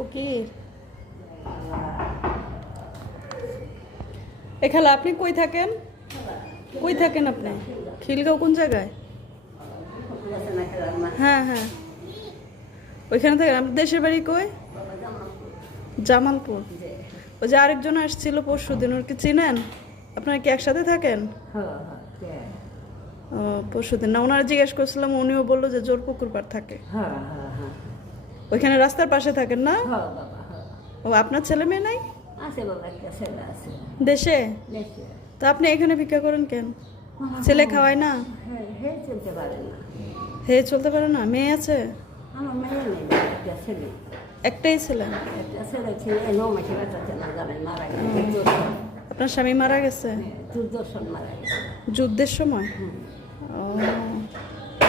ফকির এখানে আপনি কই থাকেন? কই থাকেন আপনি? খিলগাঁও কোন জায়গায়? হ্যাঁ হ্যাঁ, ওইখানে থাকেন। আপনার দেশের বাড়ি কই? জামালপুর। ওই যে আরেকজন আসছিল পরশুদিন, ওর কি চিনেন? আপনারা কি একসাথে থাকেন? ও পরশুদিন না, ওনারা জিজ্ঞেস করছিলাম, উনিও বললো যে জোরপুকুর পাড় থাকে। ওইখানে রাস্তার পাশে থাকেন না? ও আপনার ছেলে মেয়ে নাই? আছে বাবা, একটা ছেলে আছে দেশে। দেশে। তো আপনি এখানে ভিক্ষা করেন কেন? ছেলে খাওয়ায় না? হে চলতে পারে না। হে চলতে পারে না? মেয়ে আছে? আমার মেয়ে নেই, একটা ছেলে। একটাই ছেলে? একটা ছেলে ছিল, 9 মাসে বাচ্চা ছিল, জামাই মারা গেছে। আপনার স্বামী মারা গেছে? দুর্দর্শন মারা গেছে। যুদ্ধের সময়? ও